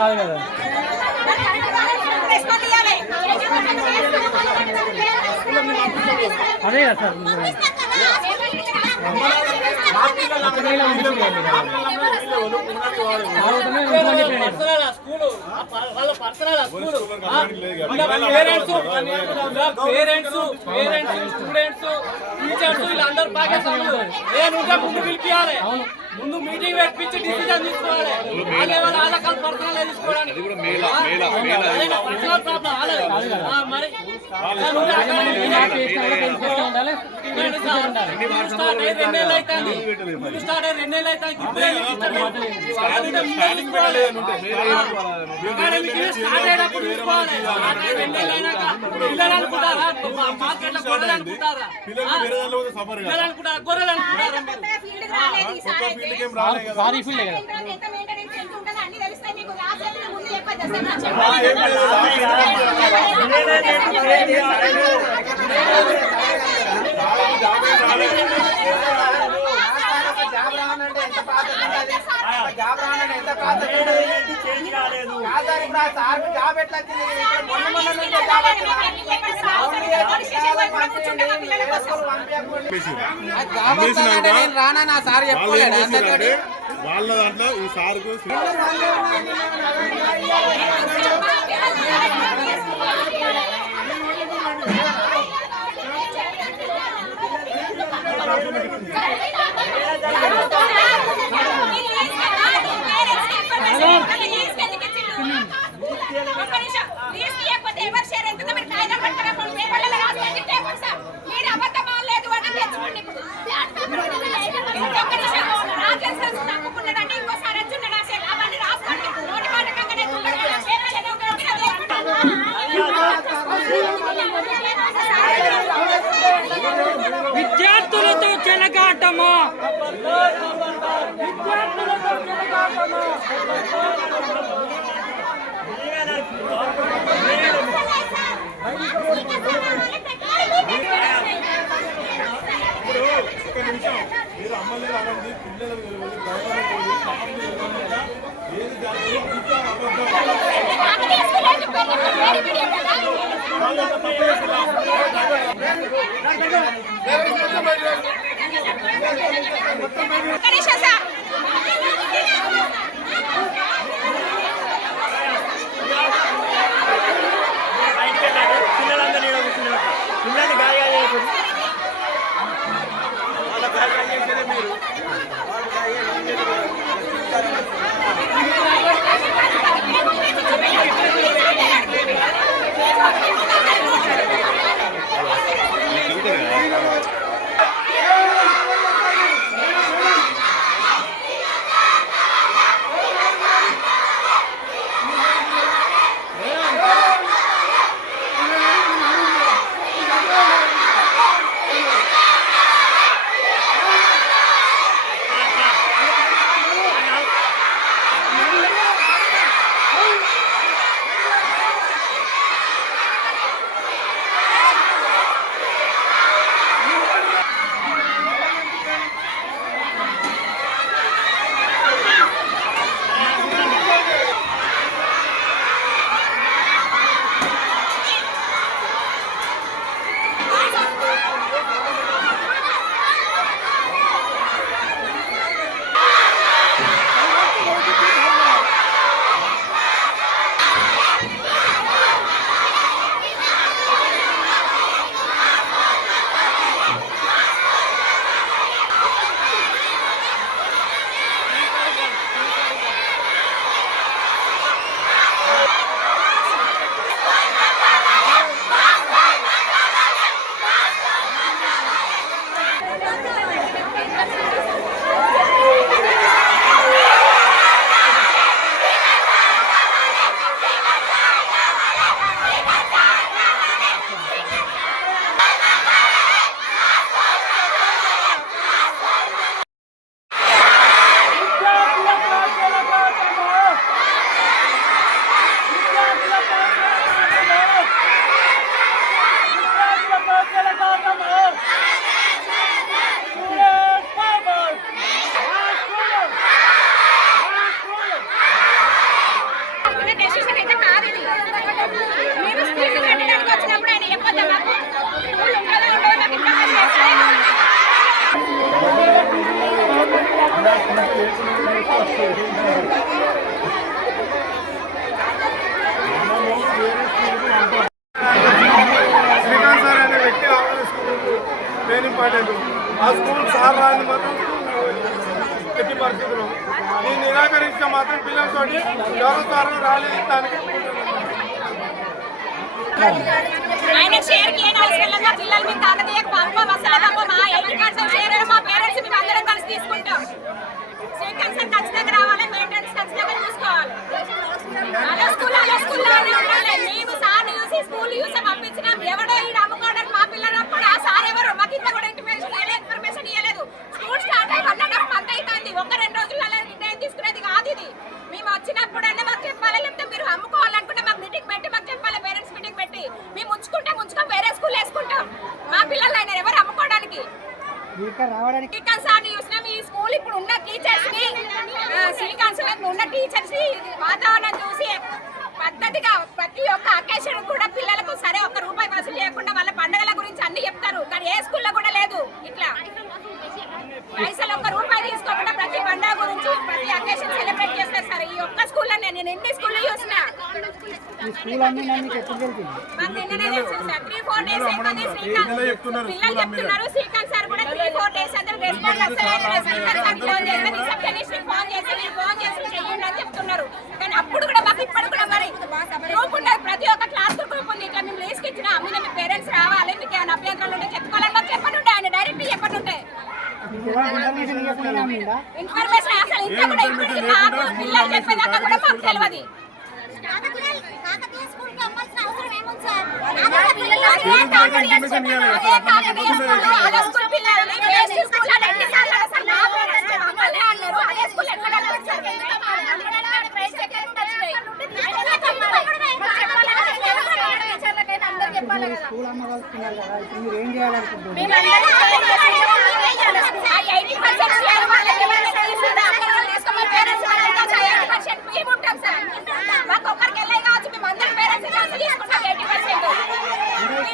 కాదు కదా అదే కదా ముందు మీటింగ్ పెట్టించి డిసిజన్ తీసుకోవాలి. పర్సనల్ తీసుకోవడానికి గొర్రెలు రానా నా సార్ చెప్పలేడు వాళ్ళ దాంట్లో ఈ సార్కు విద్యార్థులతో చెలగాటమా ఒక నిమిషం మీరు అమ్మలేదు అవ్వండి పిల్లలు ఏది శ్రీకాంత్ సార్ అనే వ్యక్తి రావాలి స్కూల్కు మెయిన్ ఇంపార్టెంట్. ఆ స్కూల్ సార్ రాని మాత్రం ఎట్టి పరిస్థితులు నేను నిరాకరించిన మాత్రం పిల్లలతోటి ఎవరో సార్ రాలేదు దానికి ఆయన షేర్ చేయని అవసరం లేదు. పిల్లలు మీ తాతయ్య పంపం అసలు మా 80% షేర్ మా పేరెంట్స్ మేము అందరం కలిసి తీసుకుంటాం. శ్రీకాంత్ సార్ ఖచ్చితంగా రావాలి, మెయింటెనెన్స్ ఖచ్చితంగా చూసుకోవాలి. అలా స్కూల్లో ఉండాలి. మేము సార్ని చూసి స్కూల్ చూసి పంపించినాం. ఎవడో ఈ అమ్ముకోవడానికి మా పిల్లలు కూడా ఆ సార్ ఎవరు మాకు ఇంత కూడా ఇన్ఫర్మేషన్ ఇవ్వలేదు. స్కూల్ స్టార్ట్ అయ్యి 1.5 month అవుతుంది. 1-2 రోజులలో నిర్ణయం తీసుకునేది కాదు ఇది. మేము వచ్చినప్పుడన్నా మాకు చెప్పాలి, లేకపోతే మీరు అమ్ముకోవాలనుకుంటే మాకు మీటింగ్ పెట్టి మాకు చెప్పాలి. పేరెంట్స్ మీటింగ్ పెట్టి మేము ముంచుకుంటాం వేరే స్కూల్ వేసుకుంటాం. మా పిల్లలు అయినా ఎవరు అమ్ముకోవడానికి శ్రీకాంత్ సార్ చూసినాం. ఈ స్కూల్ ఇప్పుడు ఉన్న టీచర్స్ ని శ్రీకాంత్ సార్ ఉన్న టీచర్స్ వాతావరణం చూసి పద్ధతిగా ప్రతి ఒక్క అకేషన్ కూడా పిల్లలకు సరే ₹1 వసూలు చేయకుండా వాళ్ళ పండుగల గురించి అన్ని చెప్తారు. కానీ ఏ స్కూల్లో కూడా లేదు ఇట్లా పైసలు ₹1 తీసుకోకుండా ప్రతి పండుగ గురించి ప్రతి అకేషన్ సెలబ్రేట్ చేస్తారు సార్. ఈ ఒక్క స్కూల్లో నేను ఎన్ని స్కూల్లో చూసిన మాకు నిన్ననే తెలుసు సార్. 3-4 days అవుతుంది. పిల్లలు చెప్తున్నారు శ్రీకాంత్ సార్ కూడా 3-4 days అందరూ రెస్పాండ్ అసలు శ్రీకాంత్ సార్ ఫోన్ చేస్తే రిసెప్షనిస్ట్ ఫోన్ చేసి చెయ్యండి అని చెప్తున్నారు. కానీ అప్పుడు కూడా మాకు ఇప్పుడు కూడా మరి గ్రూప్ ఉండదు. ప్రతి ఒక్క క్లాస్ గ్రూప్ ఉంది. ఇట్లా మేము లీస్కి ఇచ్చినా అమ్మిన మీ పేరెంట్స్ రావాలి, మీకు ఏమైనా అభ్యంతరాలు ఉంటే చెప్పుకోవాలని మాకు చెప్పనుంటే ఆయన డైరెక్ట్ చెప్పనుంటే ఇన్ఫర్మేషన్ అసలు ఇంత కూడా ఇప్పుడు మాకు పిల్లలు చెప్పేదాకా కూడా మాకు తెలియదు. స్కూల్ అమ్మగలుగుతున్నారు కదా, ఇప్పుడు మీరు ఏం చేయాలనుకుంటున్నారు?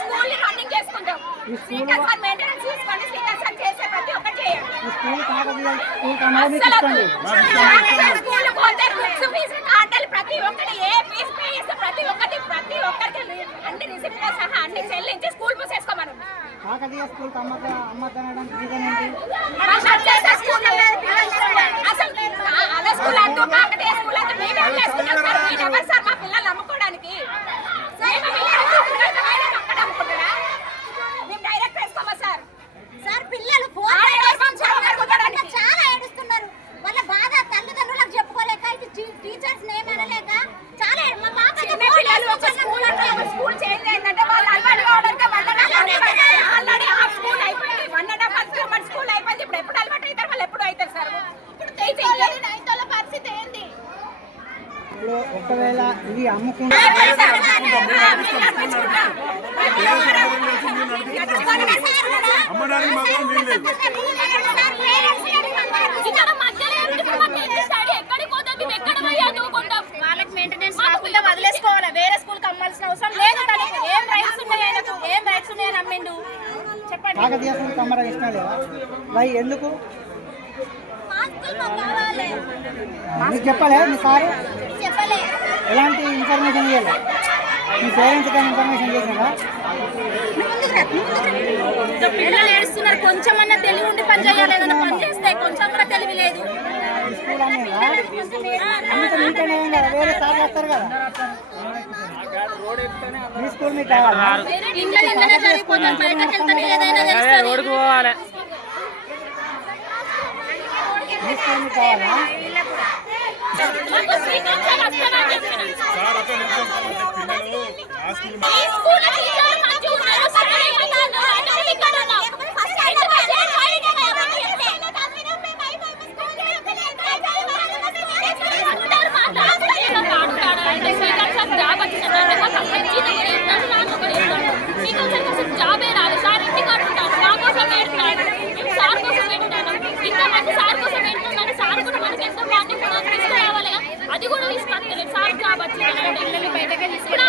స్కూల్ కాకతీయ స్కూల్ కమాండ్ ఇస్తుంది. ప్రతి ఒక్కటి ఏ ఫీజు పే చేస్తే ప్రతి ఒక్కరికి అన్ని రిసిప్ట్ సహా అన్ని చెల్లించి స్కూల్ మూసేసుకోమను. కాకతీయ స్కూల్ అమ్మద్దనడానికి రీజన్ ఏంటి? అలా స్కూల్ అంటూ కాకతీయ స్కూల్ అంటూ మేమేం చేసుకుంటాం సార్? మీరెవరు సార్ మా పిల్లలు అమ్ముకోవడానికి? మేము డైరెక్ట్ వేసుకోమా సార్? సార్ పిల్లలు చాలా ఏడుస్తున్నారు. వాళ్ళ బాధ తల్లిదండ్రులకు చెప్పుకోలేక టీచర్స్ ఏమనలేక చాలా మా పాప పిల్లలు ఒక స్కూల్ చేంజ్ అయిందంటే వాళ్ళు అలవాటు కావడానికి ఆల్రెడీ ఆ స్కూల్ అయిపోయింది. 1.5 month 2 months స్కూల్ అయిపోయింది. ఇప్పుడు ఎప్పుడు అలవాటు అవుతారు వాళ్ళు? ఎప్పుడు అవుతారు సార్? ఇప్పుడు నైన్త్ పరిస్థితి ఏంటి? ఇప్పుడు ఒకవేళ ఇది అమ్ముకుంటే అమ్మడానికి మాత్రం వీల్లేదు. వాళ్ళకి మెయింటెనెన్స్ కాకుండా వదిలేసుకోవాలి. వేరే స్కూల్ కి అమ్మాల్సిన అవసరం లేదు. తనకి ఏం రైట్స్ ఉన్నాయి, ఆయనకు ఏం రైట్స్ ఉన్నాయని అమ్మిండు చెప్పండి. కాకతీయ స్కూల్ కమ్మడం ఇష్టం లేదా? వై ఎందుకు మీకు చెప్పలే? మీ సారు చెప్పలే. ఎలాంటి ఇన్ఫర్మేషన్ ఇవ్వాలి? మీ పేరెంట్స్ కానీ ఇన్ఫర్మేషన్ చేసినారా? పిల్లలు ఏడుస్తున్నారు. కొంచెమన్నా తెలివి ఉండి పని చేయాలి. ఏదైనా పని చేస్తే కొంచెం కూడా తెలివి లేదు. స్కూల్ అనేదా అందుకే మీకనే ఏం కదా, వేరే సార్ వస్తారు కదా. మీ స్కూల్ మీకు కావాలా? ఇంట్లోనే జరిగిపోతాం. బయటకు వెళ్తానే ఏదైనా తెలుస్తుంది. మీ స్కూల్ మీకు కావాలా? సార్ అక్కడ పిల్లలు ఆ స్కూల్ జాబే రాదు సార్. ఇంటి కాదు మా కోసం పెడుతున్నాడు, సార్ కోసం పెడుతున్నాను. ఇంతమంది సార్ కోసం పెడుతున్నాను. సార్ కూడా మనకి ఎంతో బాధ్యత తీసుకురావాలి. అది కూడా తీసుకొస్తలేదు. సార్ జాబ్ వచ్చింది బయటకే తీసుకెళ్ళి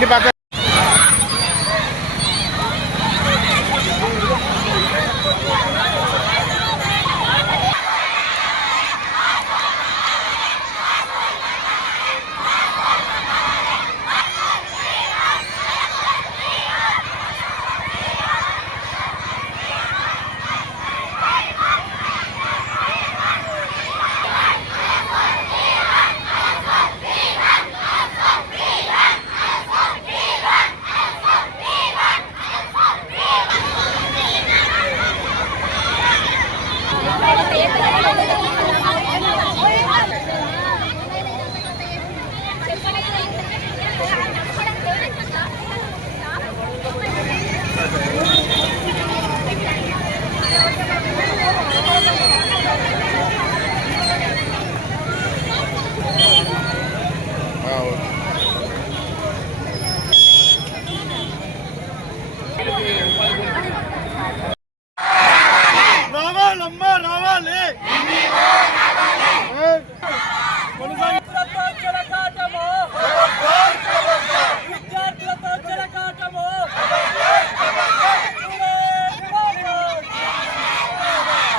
బండి పక్క రావాలమ్మా రావాలి విద్యార్థులతో చెలకాటము విద్యార్థులతో చెలకాటము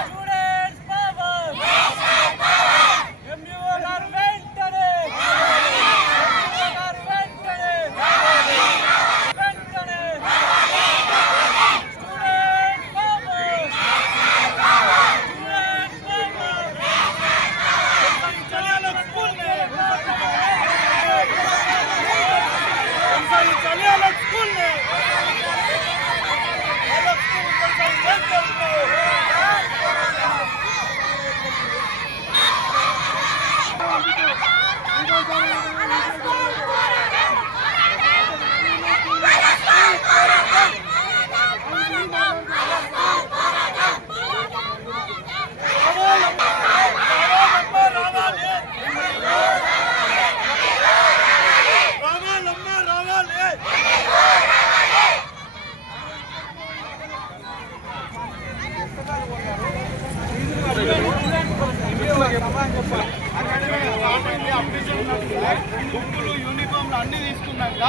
స్టూడెంట్స్ పవర్ ఎంయూఓ గారు వెంటనే బుక్కులు యూనిఫామ్లు అన్ని తీసుకున్నాక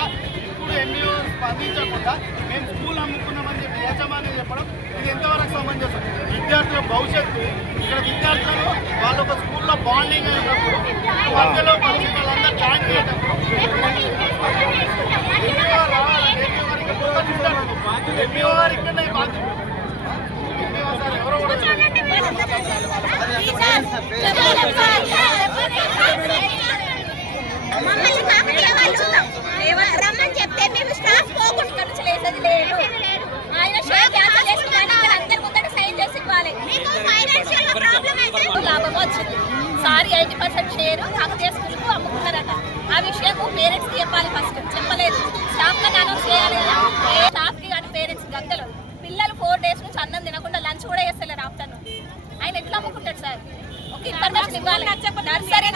ఇప్పుడు ఎంఈఓ స్పందించకుండా మేము స్కూల్ అమ్ముకున్నామని చెప్పి యజమాని చెప్పడం ఇది ఎంతవరకు సమంజసం? విద్యార్థుల భవిష్యత్తు ఇక్కడ విద్యార్థులు వాళ్ళ ఒక స్కూల్లో బాండింగ్ అయినప్పుడు మధ్యలో వచ్చి వాళ్ళందరూ జాయిన్ చేయటప్పుడు ఎంఈఓ గారు ఇక్కడనే బాధ్యత. ఎంఈఓ సార్ ఎవరో కూడా మమ్మల్ని కాకతీయ వాళ్ళు రమ్మని చెప్తే మేము స్టాఫ్ పోకుండా ఇక్కడ నుంచి లేసేది లేదు. ఆయన షేర్ క్యాన్సిల్ చేసుకోమని ఇక్కడ అందరి ముందర సైన్ చేసి ఇవ్వాలి. లాభం వచ్చింది. సారీ 80% షేర్ కాకతీయ స్కూల్కు అమ్ముకున్నారట. ఆ విషయం పేరెంట్స్ కి చెప్పాలి. ఫస్ట్ చెప్పలేదు. స్టాఫ్ కి అనౌన్స్ చేయాలి. స్టాఫ్ కి కానీ పేరెంట్స్ గంటలు పిల్లలు 4 days నుంచి అన్నం తినకుండా లంచ్ కూడా చేస్తలేరు ఆఫ్టర్నూన్. ఆయన ఎట్లా అమ్ముకుంటాడు సార్? ఒక ఇన్ఫర్మేషన్ ఇవ్వాలి. నర్సరీ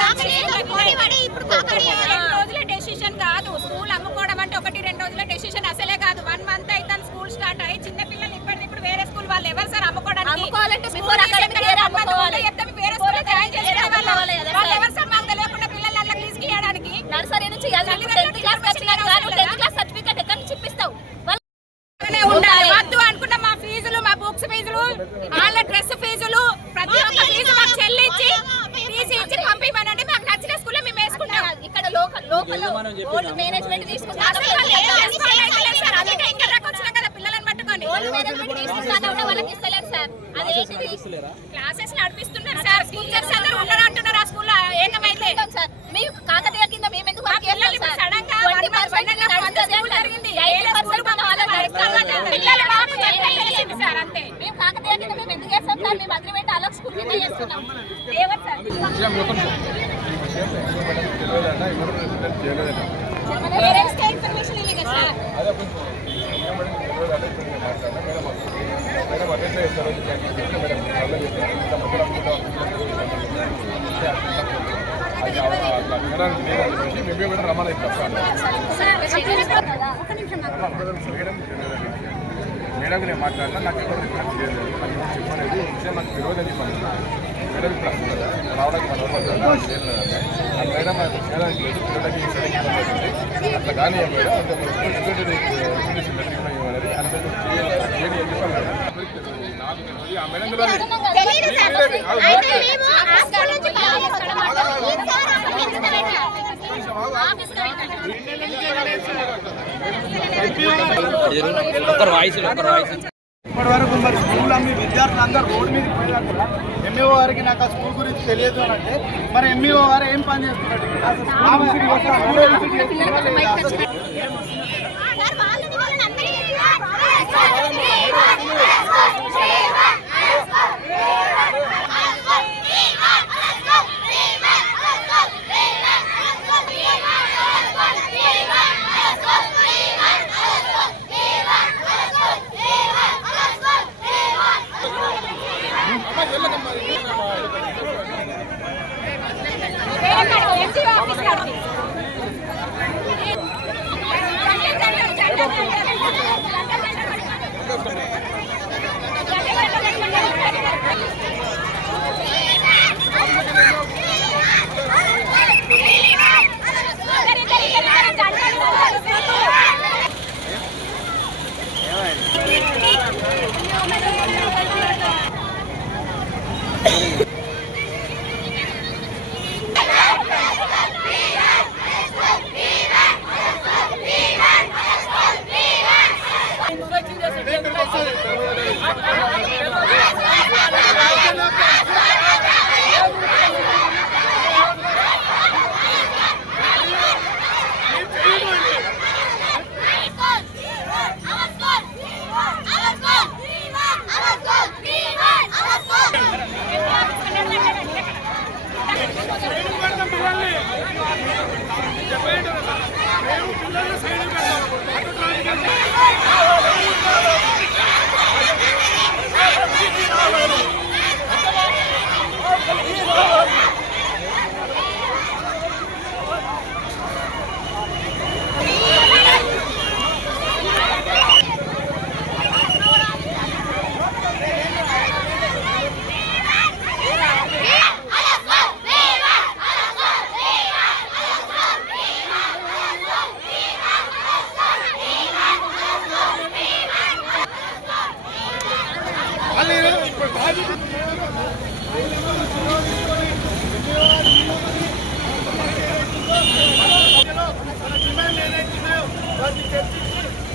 రోజుల డెసిషన్ కాదు. స్కూల్ అమ్ముకోవడం అంటే 1-2 రోజుల డెసిషన్ అసలే కాదు. 1 month అయితే స్కూల్ స్టార్ట్ అయ్యి చిన్న పిల్లలు ఇప్పుడు వేరే స్కూల్ వాళ్ళు ఎవరు సార్ అమ్ముకోవడానికి? అమ్ముకోవాలంటే బిఫోర్ అకాడమిక్ ఇయర్ అమ్ముకోవాలి. వేరే స్కూల్ జాయిన్ చేసిన వాళ్ళు ఎవరు సార్? మాకు తెలియకుండా పిల్లలు అలా తీసుకెళ్ళడానికి నర్సరీ నుంచి 10th క్లాస్ వచ్చినా 10th క్లాస్ సర్టిఫికేట్ ఎక్కడ నుంచి ఇప్పిస్తావు? ఉండాలి. వద్దు అనుకున్న మా ఫీజులు, మా బుక్స్ ఫీజులు, వాళ్ళ డ్రెస్ ఫీజులు, ప్రతి ఒక్క ఫీజు మాకు చెల్లించి తీసి ఇచ్చి పంపిమనండి. మాకు నచ్చిన స్కూల్లో మేము వేసుకుంటాం. ఇక్కడ లోకల్ ఓల్డ్ మేనేజ్మెంట్ తీసుకుంటాం. అందుకే ఇక్కడ దాకా వచ్చినాం కదా పిల్లలను పట్టుకొని. ఓల్డ్ మేనేజ్మెంట్ తీసుకుంటాను వాళ్ళకి ఇస్తలేదు సార్. అదేంటిది? క్లాసెస్ నడిపిస్తున్నారు సార్. టీచర్స్ అందరూ ఉండరు అంటున్నారు ఆ స్కూల్లో. ఏకమైతే సార్ మీకు కాకతీయ కింద మేము ఎందుకు సడన్ గా జరిగింది. సార్ అంతే మేము కాకతీయ కింద మేము ఎందుకు చేస్తాం సార్? మేము అగ్రిమెంట్ అలా స్కూల్ కింద చేస్తున్నాం. లేవర్ సార్ పేరెంట్స్ కి ఇన్ఫర్మేషన్ ఇవ్వాలి కదా సార్. రమాలి మేడం నేను మాట్లాడినా నాకు ఎవరు రిఫరెన్స్ చేయలేదు. నాకు చెప్పలేదు ఈ విషయం నాకు తెలియదని చెప్పాను. మేడం ఇప్పుడు వస్తుంది కదా రావడానికి మన మేడం మేడానికి లేదు పిల్లలకి అట్లా కానీ ఏం మేడం అంత ఆ మేడం తెలీదు సార్. అయితే మేము ఆ స్కూల్ నుంచి కాల్ చేస్తామన్నమాట. ఈ సార్ అసలు ఎందుకు పెట్టారు? ఆఫీస్లో ఇప్పటి వరకు మరి స్కూల్ అన్ని విద్యార్థులు అందరూ రోడ్డు మీద పోయారు. ఎంఈఓ గారికి నాకు ఆ స్కూల్ గురించి తెలియదు అని అంటే మరి ఎంఈఓ గారు ఏం పని చేస్తున్నారు? సార్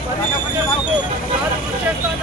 వాళ్ళని అందరినీ చేస్తాను.